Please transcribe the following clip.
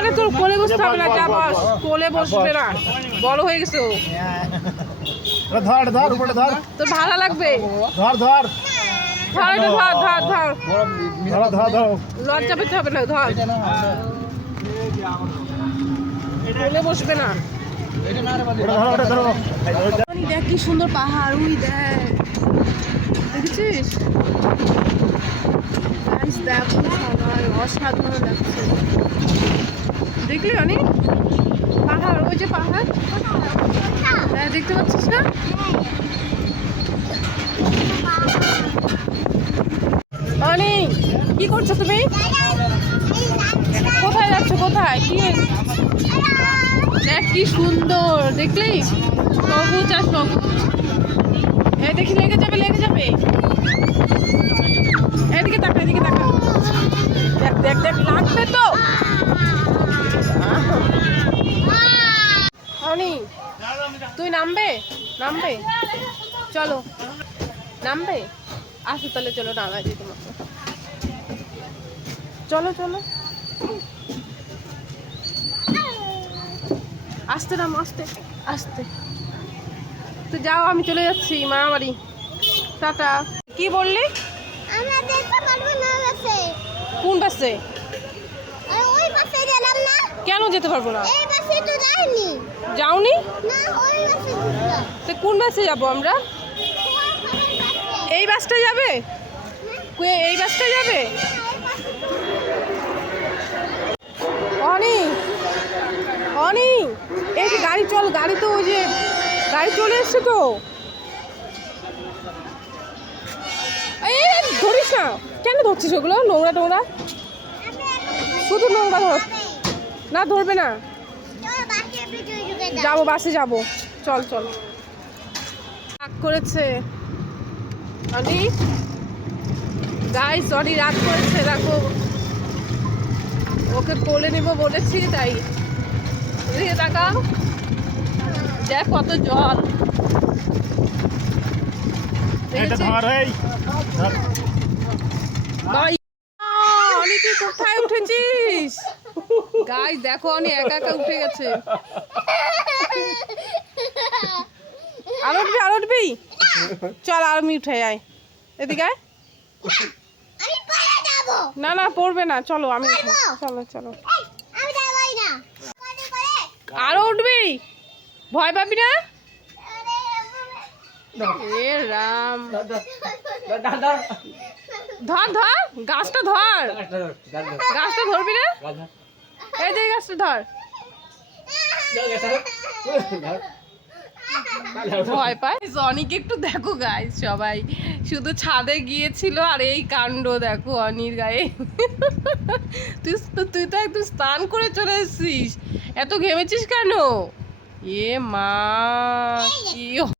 আরে তোর কোলে বসতে হবে না যা বস কোলে বসবে না। বড় হয়ে গেছে। ধর ধর উপরে ধর। তোর ভালো লাগবে? ধর ধর। ধর ধর ধর ধর। ধর ধর ধর। লজ্জা পেতে হবে না ধর। কোলে বসবে না। দেখ কি সুন্দর পাহাড় উই দেখ। দেখেছিস? গাইস দেখো সবাই অসাধারণ লাগছে। দেখলি অনেক? পাহাড়, ওই যে পাহাড়? হ্যাঁ দেখতে পাচ্ছিস না? অনেক কি করছ তুমি? কোথায় যাচ্ছ, কোথায়? কি? দেখ, কি সুন্দর। দেখলি? সবুজ আর সবুজ এই দেখি, লেগে যাবে লেগে যাবে। অনি তুই নামবে? নামবে? চলো। নামবে? আসো তাহলে চলো নামাই দিই তোমাকে চলো চলো। আসতে নাম আসতে। আসতে। তো যাও আমি চলে যাচ্ছি মা বাড়ি টাটা। কি বললি? আমরা দেখতে পারব না বাসে কোন বাসে? ওই বাসে গেলাম না। কেন যেতে পারব না? তো যাইনি। যাওনি? না ওই বাসে তো কোন বাসে যাব আমরা? এই বাসটা যাবে? এই বাসটা যাবে? অনি অনি এই যে গাড়ি চল গাড়ি তো ওই যে গাড়ি চলে এসছে তো। এই, ধরিস না। কেন ধরছিস ওগুলো? নোংরা টোংরা শুধু নোংরা ধর। না ধরবে না চল বাসে পিছু ঢুকে যাও যাব বাসে যাব। চল চল। রাগ করেছে। অনি গাইস অনি রাগ করেছে দেখো। ওকে কোলে নিব বলেছি তাই। এদিকে তাকাও। দেখ কত জল। অনি তুই কোথায় উঠেছিস? গাইস দেখো অনি একা একা উঠে গেছে। আর উঠবি আর উঠবি চল আর আমি উঠে যাই এদিকে না না পড়বে না। চলো আমি চলো চলো। আরও উঠবি? ভয় পাবি না? রাম। ধর ধর গাছটা ধর। গাছটা ধরবি না? এই যে গাছটা ধর। ভয় পায়। অনিকে একটু দেখো গাই সবাই। শুধু ছাদে গিয়েছিল আর এই কাণ্ড দেখো, অনির গায়ে। তুই তুই তো একদম স্নান করে চলে এসছিস। এত ঘেমেছিস কেন? এ মা